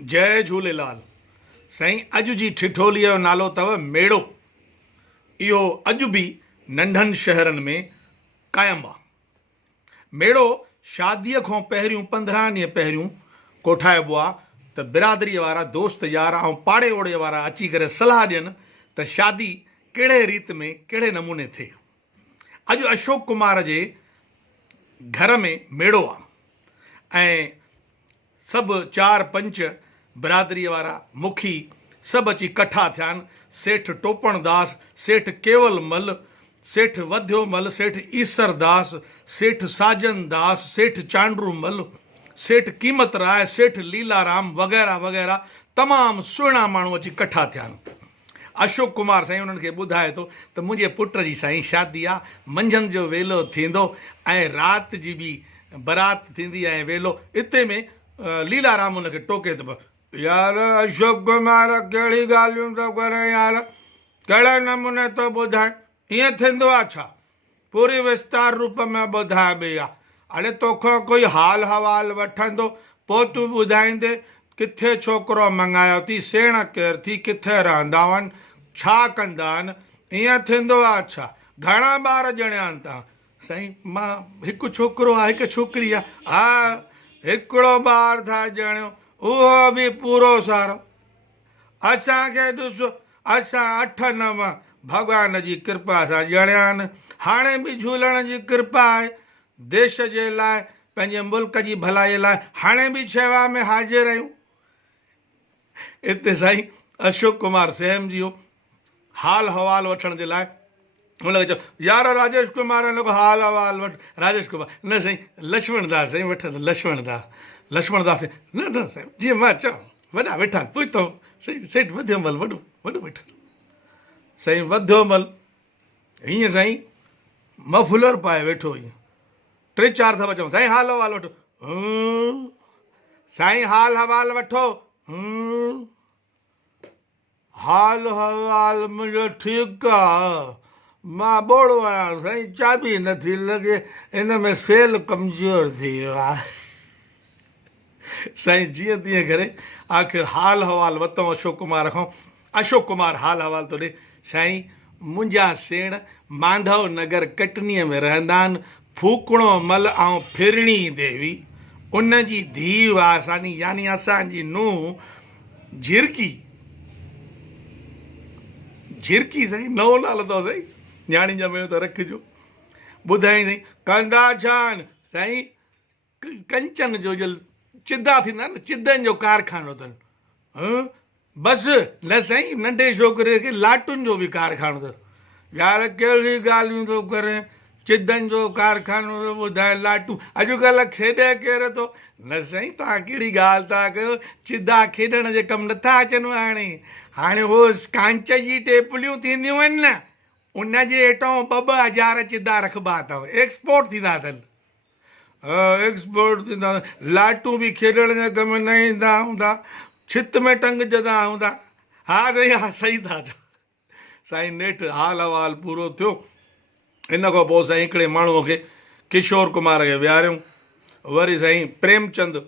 जय झूलेलाल साईं। अॼु जी ठिठोलीअ जो नालो अथव मेड़ो। इहो अॼु बि नंढनि शहरनि में क़ाइमु आहे। मेड़ो शादीअ खां पहिरियों 15 ॾींहं पहिरियों कोठाइबो आहे त बिरादरीअ वारा दोस्त यार ऐं पाड़े ओड़े वारा अची करे सलाह ॾियनि त शादी कहिड़े रीत में कहिड़े नमूने थिए। अॼु अशोक कुमार जे घर में मेड़ो आहे ऐं सभु 4-5 बिरादरीअ वारा मुखी सभु अची कठा थिया आहिनि। सेठ टोपणदास, सेठ केवलमल, सेठ वध्योमल, सेठ ईसरदास, सेठ साजनदास, सेठ चांडरूमल, सेठ कीमतराय, सेठ लीलाराम वग़ैरह वग़ैरह तमामु सुहिणा माण्हू अची कठा थिया आहिनि। अशोक कुमार साईं उन्हनि खे ॿुधाए थो त मुंहिंजे पुट जी साईं शादी आहे, मंझंदि जो वेलो थींदो ऐं राति जी बि बारात थींदी ऐं वेलो। इते में लीलाराम उनखे टोके थो, यार अशोक कुमार कहिड़ी ॻाल्हियूं थो करे यार, कहिड़े नमूने थो ॿुधाए, ईअं थींदो आहे छा? पूरी विस्तार रूप में ॿुधाए बि आहे। हाणे तोखां कोई हाल हवाल वठंदो पोइ तूं ॿुधाईंदे किथे छोकिरो मंगायो थी, सेण केरु थी, किथे रहंदा आहिनि, छा कंदा आहिनि, ईअं थींदो आहे छा? घणा ॿार ॼणिया आहिनि तव्हां? साईं मां हिकु छोकिरो आहे, हिकु छोकिरी आहे। हा, हिकिड़ो ॿार था ॼणियो, उहो बि पूरो सारो। असांखे ॾिसो, असां 8-9 भॻवान जी कृपा सां ॼणिया आहिनि। हाणे बि झूलण जी कृपा आहे देश जे लाइ, पंहिंजे मुल्क जी भलाईअ लाइ हाणे बि शेवा में हाज़िर आहियूं। हिते साईं अशोक कुमार सहम जी हाल हवाल वठण जे लाइ हुनखे चयो, यार राजेश कुमार हिन खां हाल हवाल वठ। राजेश कुमार न साईं, लक्ष्मण दास साईं वठंदो। लक्ष्मण दास न न साईं, जीअं मां चवां, वॾा वेठा पुछतो साईं, सेठ वध्योमल वॾो वेठो साईं। वध्योमल हीअं साईं मफलर पाए वेठो, ईअं 3-4 दफ़ा चऊं, साईं हाल हवाल वठो। साईं हाल हवाल वठो। हाल हवाल मुंहिंजो ठीकु आहे, मां ॿोड़ो आहियां साईं, चाबी नथी लॻे, हिन में सेल कमज़ोर थी वियो आहे। साईं जीअं तीअं करे आख़िर हाल हवाल वरितऊं अशोक कुमार खां। अशोक कुमार हाल हवाल थो ॾे, साईं मुंहिंजा सेण माधव नगर कटनीअ में रहंदा आहिनि, फूकणो मल ऐं फिरणी देवी, उन जी धीउ आहे असांजी, यानी असांजी नूंहुं झिरकी साईं, नओं नालो अथव साईं, न्याणी ॼमें त रखिजो। ॿुधाई साईं कंदा छा आहिनि? साईं कंचन जो चिदा थींदा आहिनि, चिदनि जो कारखानो अथनि। बसि न साईं, नंढे छोकिरे खे लाटुनि जो बि कारखानो अथनि। यार कहिड़ी ॻाल्हियूं थो करे, चिदनि जो कारखानो थो ॿुधाए, लाटू अॼुकल्ह खेॾे केरु थो? न साईं तव्हां कहिड़ी ॻाल्हि था कयो, चिदा खेॾण जे कमु नथा अचनि। हाणे उहो कांच जी टेपलियूं थींदियूं आहिनि न, उन जे हेठां 2-2 हज़ार चिदा रखबा अथव, एक्सपोर्ट थींदा अथनि। एक्सपोर्ट थींदा, लाटूं बि खेॾण जा कम न ईंदा हूंदा, छित में टंगजंदा हूंदा। हा साईं, हा सही था चओ साईं। नेठि हाल हवाल पूरो थियो। इन खां पोइ साईं हिकिड़े माण्हूअ खे, किशोर कुमार खे विहारियऊं। वरी साईं प्रेमचंद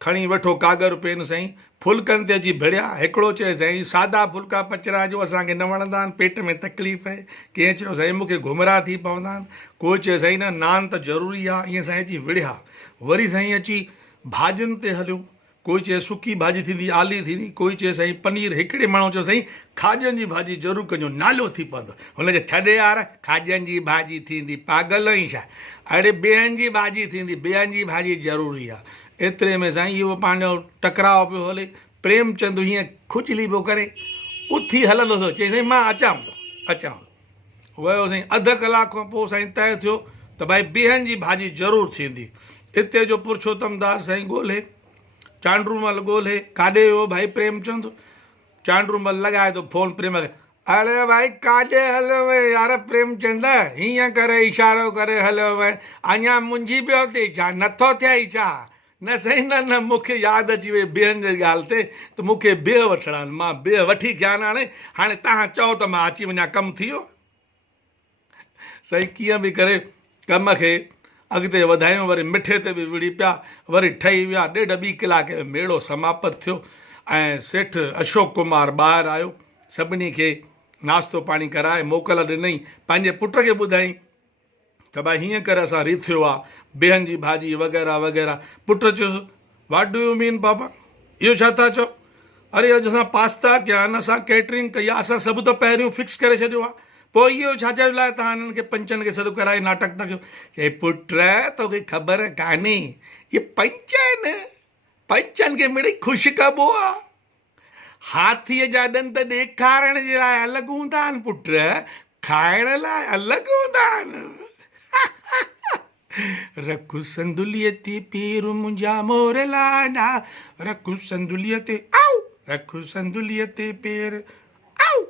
खणी वठो कागर पेन, साईं फुल्कनि ते अची भिड़िया। हिकिड़ो चए साईं सादा फुल्का पचराइजो, असांखे न वणंदा आहिनि, पेट में तकलीफ़ आहे। कंहिं चयो साईं मूंखे घुमरा थी पवंदा आहिनि। कोई चए साईं न नान त ज़रूरी आहे। ईअं साईं अची विड़िया। वरी साईं अची भाॼियुनि ते हलियो। कोई चए सुकी भाॼी थींदी, आली थींदी, कोई चए साईं पनीर। हिकिड़े माण्हू चयो साईं खाॼनि जी भाॼी ज़रूरु कजो, नालो थी पवंदो। हुनखे छॾे यार, खाॼनि जी भाॼी थींदी, पागल ई छा? अड़े बिहनि जी भाॼी थींदी, बिहनि जी भाॼी ज़रूरी आहे। एतिरे में साईं इहो पंहिंजो टकराव पियो हले। प्रेमचंद हीअं खुजली पियो करे उथी हलंदो थियो, चई साईं मां अचां थो। वियो साईं, अधु कलाक खां पोइ साईं तइ थियो त भाई बिहनि जी भाॼी ज़रूरु थींदी। हिते जो पुरुषोत्तम दास साईं ॻोल्हे, चांडरूमल ॻोल्हे, काॾे वियो भाई प्रेमचंद? चांडरूमल लॻाए थो फोन प्रेम खे, अरे भाई काॾे हलियो वए यार प्रेमचंद? हीअं करे इशारो करे हलियो वए, अञा मुंझी पियो थी छा? नथो थिए छा? न साईं न मूंखे यादि अची वई बिहनि जी ॻाल्हि ते, त मूंखे बिह वठणा आहिनि, मां बिह वठी कया आहिनि। हाणे तव्हां चओ त मां अची वञा, कमु थी वियो। साईं कीअं बि करे कम खे अॻिते वधायूं, वरी मिठे ते बि विड़ी पिया, वरी ठही विया। 1.5-2 कलाके में मेड़ो समाप्त थियो ऐं सेठ अशोक कुमार ॿाहिरि आयो, सभिनी खे नाश्तो पाणी कराए मोकल ॾिनई, पंहिंजे पुट खे ॿुधाई त भाई हीअं करे असां रिथियो आहे, बिहनि जी भाॼी वग़ैरह वग़ैरह। पुट चयुसि, व्हाट डू यू मीन पापा, इहो छा था चओ? अरे अॼु असां पास्ता कया आहिनि, असां कैटरिंग कई आहे, असां सभु त पहिरियों फिक्स करे छॾियो आहे, पोइ इहो छाजे लाइ तव्हां हिननि खे पंचनि खे सॾु कराए नाटक था कयो? चए पुट तोखे ख़बर कान्हे, इहे पंच आहिनि, पंचनि खे मिड़ई ख़ुशि कबो आहे। हाथीअ जा ॾंद ॾेखारण जे लाइ अलॻि हूंदा आहिनि पुट, खाइण लाइ अलॻि हूंदा आहिनि। रखु संदुलीअ ते पेर मुंहिंजा मोर लाॾा, रखु संदुलीअ ते आऊ, रखु संदुलीअ ते पेर आऊ।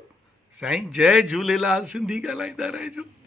साईं जय झूलेलाल, सिंधी ॻाल्हाईंदा रहिजो।